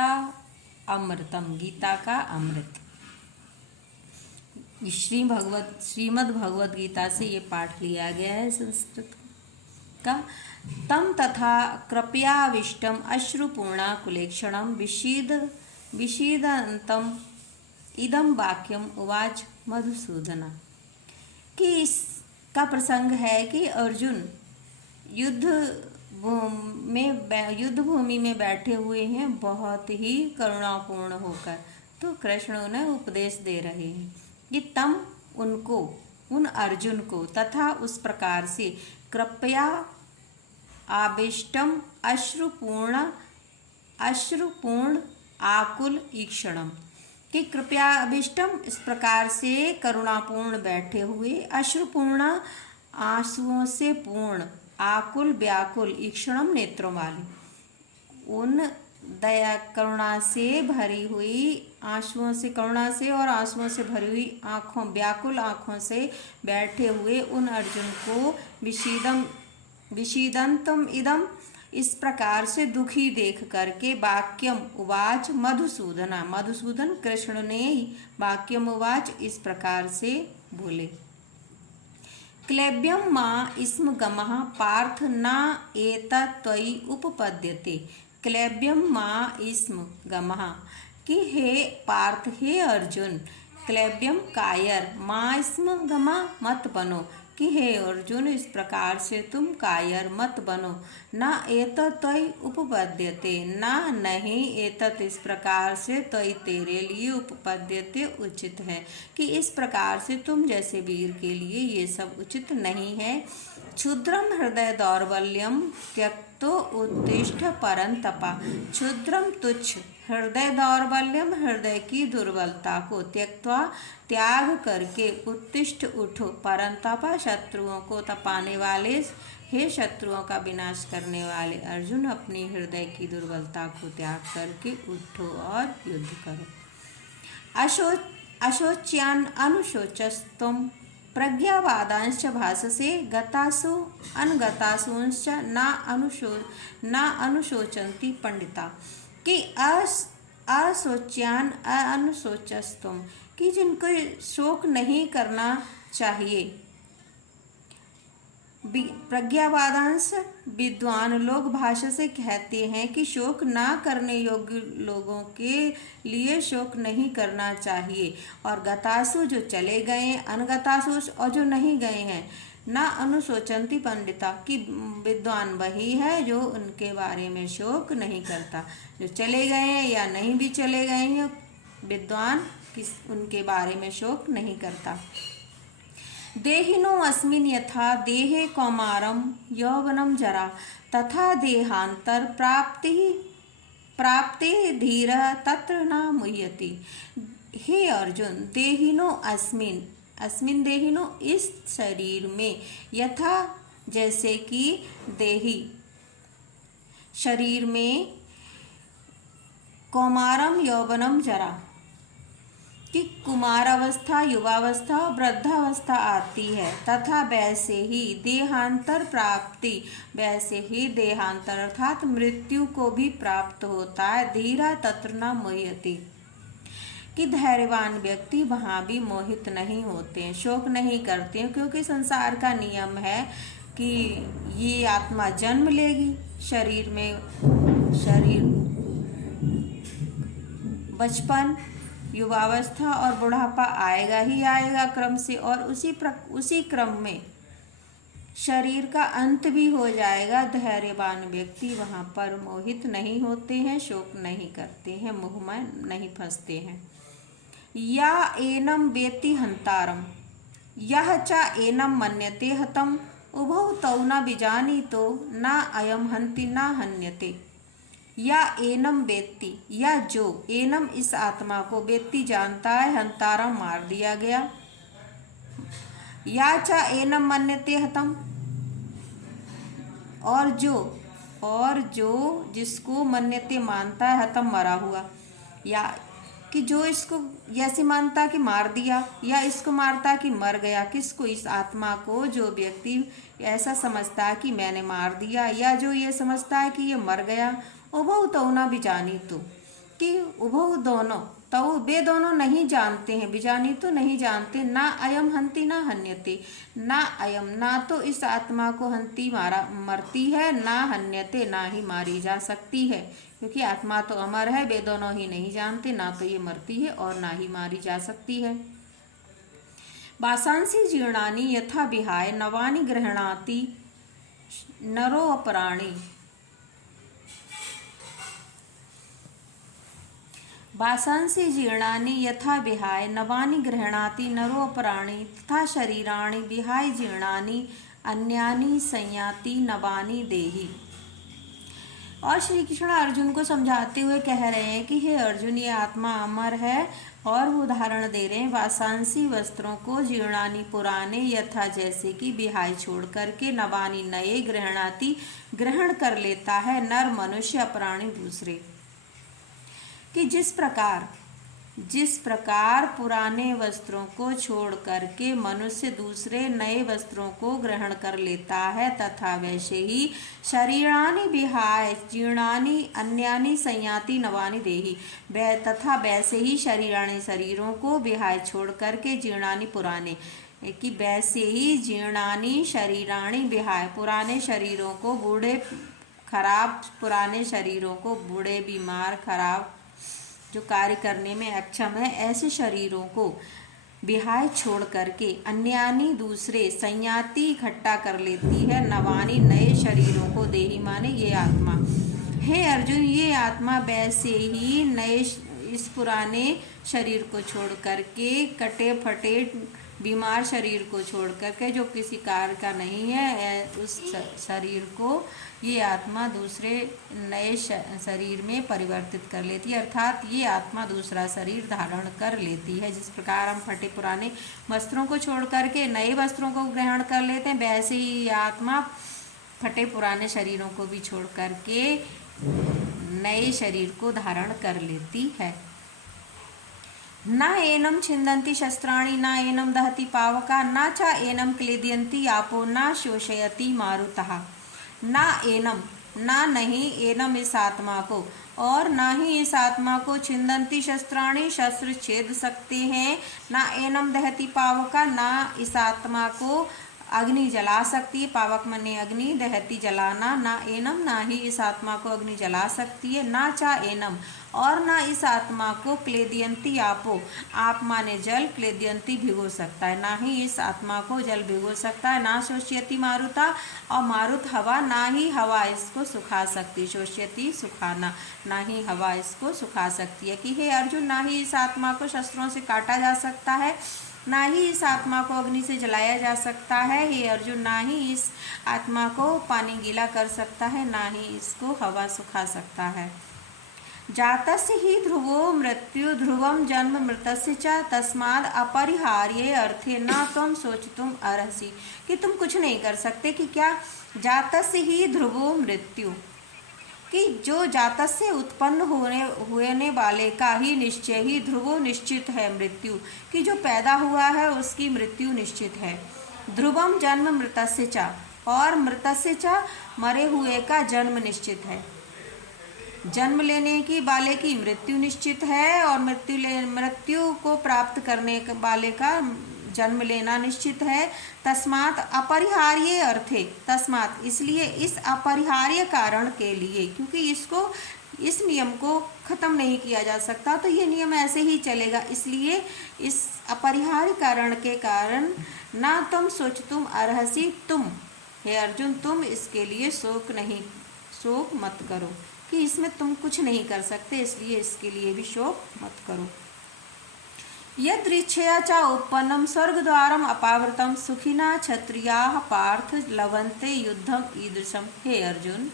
गीता अमृतम, गीता का अमृत। श्रीमद् भगवत गीता से ये पाठ लिया गया है संस्कृत का। तम तथा कृपयाविष्टम अश्रुपूर्णा कुलेक्षणम विषीदन्तम इदम वाक्यम उवाच मधुसूदना। कि इसका प्रसंग है कि अर्जुन युद्ध भूमि में बैठे हुए हैं, बहुत ही करुणापूर्ण होकर। तो कृष्ण उन्हें उपदेश दे रहे हैं कि तम उनको, उन अर्जुन को, तथा उस प्रकार से कृपया आविष्टम अश्रुपूर्ण आकुल ईक्षणम, कि कृपया अभिष्टम इस प्रकार से करुणापूर्ण बैठे हुए, अश्रुपूर्ण आंसुओं से पूर्ण, आकुल व्याकुल, ईक्षणम नेत्रों वाले, उन दया करुणा से भरी हुई आंसुओं से, करुणा से और आंसुओं से भरी हुई आँखों, व्याकुल आँखों से बैठे हुए उन अर्जुन को विषीदन्तम इदम, इस प्रकार से दुखी देख करके वाक्यम उवाच मधुसूदना, मधुसूदन कृष्ण ने वाक्यम उवाच इस प्रकार से बोले। क्लैब्यम माँ स्म गमः पार्थ न एतत् त्वयि उपपद्यते। क्लैब्यम माँ स्म गमः, कि हे पार्थ, हे अर्जुन, क्लैब्यम कायर, माँ स्म गमः मत बनो, कि हे अर्जुन इस प्रकार से तुम कायर मत बनो। न एतत् त्वयि उपपद्यते, न नहीं, एतत् इस प्रकार से त्वयि तेरे लिए, उपपद्यते उचित है, कि इस प्रकार से तुम जैसे वीर के लिए ये सब उचित नहीं है। क्षुद्रम हृदय दौर्बल्यम त्यक्तो उत्तिष्ठ परंतपा। क्षुद्रम तुच्छ, हृदय दौर्बल्यम हृदय की दुर्बलता को, त्यक्त्वा त्याग करके, उत्तिष्ठ उठो, परंतपा शत्रुओं को तपाने वाले, हे शत्रुओं का विनाश करने वाले अर्जुन, अपनी हृदय की दुर्बलता को त्याग करके उठो और युद्ध करो। अशोच्यान अनुशोचस्तुम प्रज्ञावादांश्च भाषसे गतासु अनगतासूंश्च न अनुशोचन्ति पंडिता। कि अशोच्यान अनुशोचस्तुम, कि जिनको शोक नहीं करना चाहिए। प्रज्ञावादांश विद्वान लोग भाषा से कहते हैं कि शोक ना करने योग्य लोगों के लिए शोक नहीं करना चाहिए। और गतासु जो चले गए, अनगतासु और जो नहीं गए हैं, ना अनुशोचन्ति पंडिता, कि विद्वान वही है जो उनके बारे में शोक नहीं करता। जो चले गए हैं या नहीं भी चले गए हैं, विद्वान उनके बारे में शोक नहीं करता। देहिनो अस्मिन् यथा देहे कौमारम यौवनम जरा, तथा देहांतर प्राप्ति धीर तत्र न मुह्यति। हे अर्जुन, देहिनो अस्मिन् देहिनो इस शरीर में, यथा जैसे कि देही शरीर में, कौमारम यौवनम जरा, कि कुमारावस्था, युवावस्था और वृद्धावस्था आती है, तथा वैसे ही देहांतर प्राप्ति, वैसे ही देहांतर अर्थात मृत्यु को भी प्राप्त होता है। धीरा तत्र न मोह्यति, कि धैर्यवान व्यक्ति वहाँ भी मोहित नहीं होते हैं, शोक नहीं करते हैं, क्योंकि संसार का नियम है कि ये आत्मा जन्म लेगी शरीर में, शरीर बचपन, युवावस्था और बुढ़ापा आएगा ही आएगा क्रम से, और उसी क्रम में शरीर का अंत भी हो जाएगा। धैर्यवान व्यक्ति वहाँ पर मोहित नहीं होते हैं, शोक नहीं करते हैं, मोह में नहीं फंसते हैं। या एनम वेति हंतारम यह च एनम मन्यते हतम, उभौ तौ न विजानीतो न अयम हंति न हन्यते। या एनम वेत्ति, या जो एनम इस आत्मा को, वेत्ति जानता है, हंतारम मार दिया गया, या च एनम मन्यते हतम, और जो जिसको मन्यते मानता है, हतम मरा हुआ, या कि जो इसको ऐसे मानता कि मार दिया, या इसको मारता कि मर गया। किसको? इस आत्मा को जो व्यक्ति ऐसा समझता है कि मैंने मार दिया, या जो ये समझता है कि ये मर गया। उभौ तौ न विजानीतो, कि उभौ दोनों, तो वे दोनों नहीं जानते हैं, बिजानी तो नहीं जानते, ना अयम हंति ना हन्यते, ना अयम ना तो इस आत्मा को हंति मरती है, ना हन्यते ना ही मारी जा सकती है, क्योंकि आत्मा तो अमर है। वे दोनों ही नहीं जानते, ना तो ये मरती है और ना ही मारी जा सकती है। वासांसि जीर्णानि यथा विहाय नवानि गृह्णाति नरो अपराणि। वासांसि जीर्णानि यथा विहाय नवानि गृह्णाति नरो अपराणि तथा शरीराणि विहाय जीर्णानि अन्यानि संयाति नवानि देहि। और श्री कृष्ण अर्जुन को समझाते हुए कह रहे हैं कि हे अर्जुन, ये आत्मा अमर है। और वो उदाहरण दे रहे हैं, वासांसी वस्त्रों को जीर्णानि पुराने यथा जैसे कि विहाय छोड़ करके नवानि नए गृह्णाति ग्रहण कर लेता है नर मनुष्य अपराणी दूसरे। कि जिस प्रकार पुराने वस्त्रों को छोड़ करके मनुष्य दूसरे नए वस्त्रों को ग्रहण कर लेता है, तथा वैसे ही शरीरानि विहाय जीर्णानि अन्यानि संयाति नवानि देहि। तथा वैसे ही शरीरानि शरीरों को विहाय छोड़ करके जीर्णानि पुराने, कि वैसे ही जीर्णानि शरीराणि विहाय पुराने शरीरों को पुराने शरीरों को बूढ़े बीमार खराब जो कार्य करने में अक्षम है, ऐसे शरीरों को विहाय छोड़ करके अन्यानी दूसरे संयाति इकट्ठा कर लेती है नवानी नए शरीरों को देही माने ये आत्मा। हे अर्जुन, ये आत्मा वैसे ही नए इस पुराने शरीर को छोड़ करके कटे फटे बीमार शरीर को छोड़ करके जो किसी कार्य का नहीं है, उस शरीर को ये आत्मा दूसरे नए शरीर में परिवर्तित कर लेती है, अर्थात ये आत्मा दूसरा शरीर धारण कर लेती है। जिस प्रकार हम फटे पुराने वस्त्रों को छोड़ करके नए वस्त्रों को ग्रहण कर लेते हैं, वैसे ही ये आत्मा फटे पुराने शरीरों को भी छोड़ करके नए शरीर को धारण कर लेती है। न एनम छिन्दन्ति शस्त्राणि न एनम दहति पावका न च एनम क्लेदयन्ति आपो न शोषयति मारुतः। न एनम ना नहीं एनम इस आत्मा को, और ना ही इस आत्मा को छिन्दन्ति शस्त्राणि शस्त्र छेद सकते हैं, ना एनम दहति पावका ना इस आत्मा को अग्नि जला सकती है। पावक मने अग्नि, दहती जलाना, ना एनम ना ही इस आत्मा को अग्नि जला सकती है। ना चा एनम और ना इस आत्मा को क्लेदयंती आपो, आप माने जल, क्लेदयंती भिगो सकता है, ना ही इस आत्मा को जल भिगो सकता है। ना शोष्यति मारुता और मारुत हवा, ना ही हवा इसको सुखा सकती। शोष्यति सुखाना, ना ही हवा इसको सुखा सकती है। कि हे अर्जुन, ना ही इस आत्मा को शस्त्रों से काटा जा सकता है, ना ही इस आत्मा को अग्नि से जलाया जा सकता है। हे अर्जुन, ना ही इस आत्मा को पानी गीला कर सकता है, ना ही इसको हवा सुखा सकता है। जातस्य ही ध्रुवो मृत्यु ध्रुवम जन्म मृतस्य च तस्माद् अपरिहार्ये अर्थे न तुम सोचितुम अर्हसि। कि तुम कुछ नहीं कर सकते। कि क्या? जातस्य ही ध्रुवो मृत्यु, कि जो जात से उत्पन्न होने वाले का ही निश्चय ही ध्रुवो निश्चित है मृत्यु, कि जो पैदा हुआ है उसकी मृत्यु निश्चित है। ध्रुवम जन्म मृतस्य च, और मृतस्य च मरे हुए का जन्म निश्चित है। जन्म लेने की वाले की मृत्यु निश्चित है, और मृत्यु को प्राप्त करने वाले का जन्म लेना निश्चित है। तस्मात् अपरिहार्य अर्थे, तस्मात् इसलिए, इस अपरिहार्य कारण के लिए, क्योंकि इसको इस नियम को खत्म नहीं किया जा सकता, तो ये नियम ऐसे ही चलेगा। इसलिए इस अपरिहार्य कारण के कारण ना तुम सोच तुम अर्हसि, तुम हे अर्जुन तुम इसके लिए शोक मत करो, कि इसमें तुम कुछ नहीं कर सकते, इसलिए इसके लिए भी शोक मत करो। यदृच्छया च उत्पन्नम स्वर्गद्वारम अपावृतम सुखिना क्षत्रियाः पार्थ लभन्ते युद्धम ईदृशम। हे अर्जुन,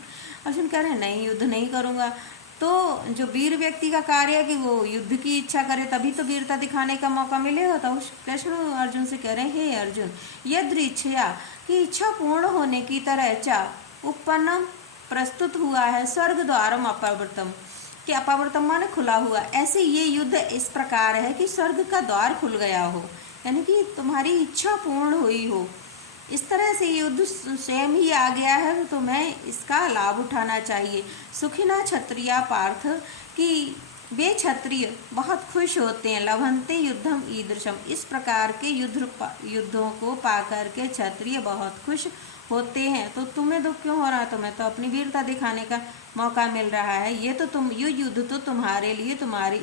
अर्जुन कह रहे हैं नहीं, युद्ध नहीं करूँगा। तो जो वीर व्यक्ति का कार्य है कि वो युद्ध की इच्छा करे, तभी तो वीरता दिखाने का मौका मिलेगा। तो कृष्ण अर्जुन से कह रहे हैं, हे अर्जुन, यदृच्छया की इच्छा पूर्ण होने की तरह च उत्पन्नम प्रस्तुत हुआ है स्वर्ग द्वारम अपवर्तम, कि अपवर्तम माने खुला हुआ। ऐसे ये युद्ध इस प्रकार है कि स्वर्ग का द्वार खुल गया हो, यानी कि तुम्हारी इच्छा पूर्ण हुई हो। इस तरह से युद्ध स्वयं ही आ गया है, तो तुम्हें इसका लाभ उठाना चाहिए। सुखिना क्षत्रिया पार्थ, कि वे क्षत्रिय बहुत खुश होते हैं। लभन्ते युद्धम ईदृशम, इस प्रकार के युद्धों को पाकर के क्षत्रिय बहुत खुश होते हैं। तो तुम्हें दुख क्यों हो रहा है? तुम्हें तो अपनी वीरता दिखाने का मौका मिल रहा है। ये युद्ध तो तुम्हारे लिए, तुम्हारी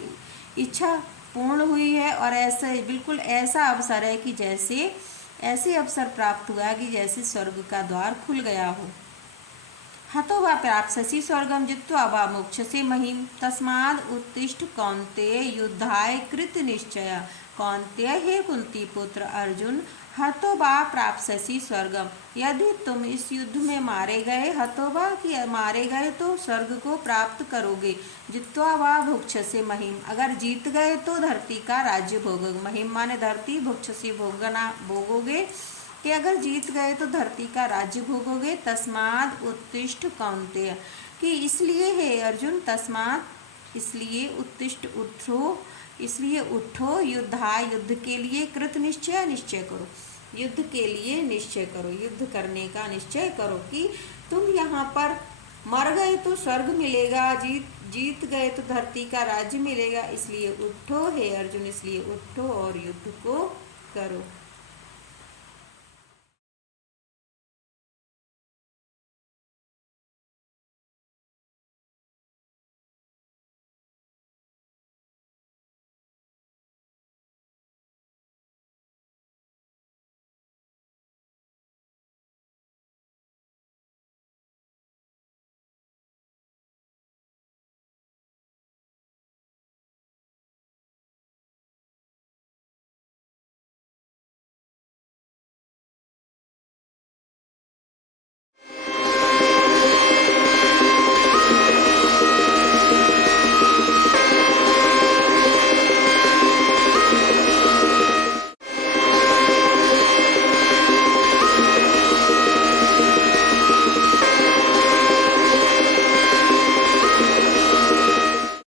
इच्छा पूर्ण हुई है, और ऐसे बिल्कुल ऐसा अवसर है कि जैसे ऐसे अवसर प्राप्त हुआ कि जैसे स्वर्ग का द्वार खुल गया हो। हतो वा प्राप्स्यसि स्वर्गम जित्वा वा मोक्षसे महीम तस्माद् उत्तिष्ठ कौन्तेय युद्धाय कृत निश्चय। कौन्तेय, हे कुंती पुत्र अर्जुन, हतो वा प्राप्स्यसि स्वर्गम, यदि तुम इस युद्ध में मारे गए, हतो वा कि मारे गए तो स्वर्ग को प्राप्त करोगे। जित्वा वा भुक्षसे महीम, अगर जीत गए तो धरती का राज्य भोगोगे। महीम माने धरती, भुक्षसे भोगोगे कि अगर जीत गए तो धरती का राज्य भोगोगे। तस्माद उत्तिष्ठ कौन्तेय, कि इसलिए हे अर्जुन, तस्माद इसलिए, उत्तिष्ठ उठो, इसलिए उठो, युद्धा युद्ध के लिए, कृत निश्चय निश्चय करो, युद्ध के लिए निश्चय करो, युद्ध करने का निश्चय करो कि तुम यहाँ पर मर गए तो स्वर्ग मिलेगा, जीत गए तो धरती का राज्य मिलेगा। इसलिए उठो हे अर्जुन, इसलिए उठो और युद्ध को करो।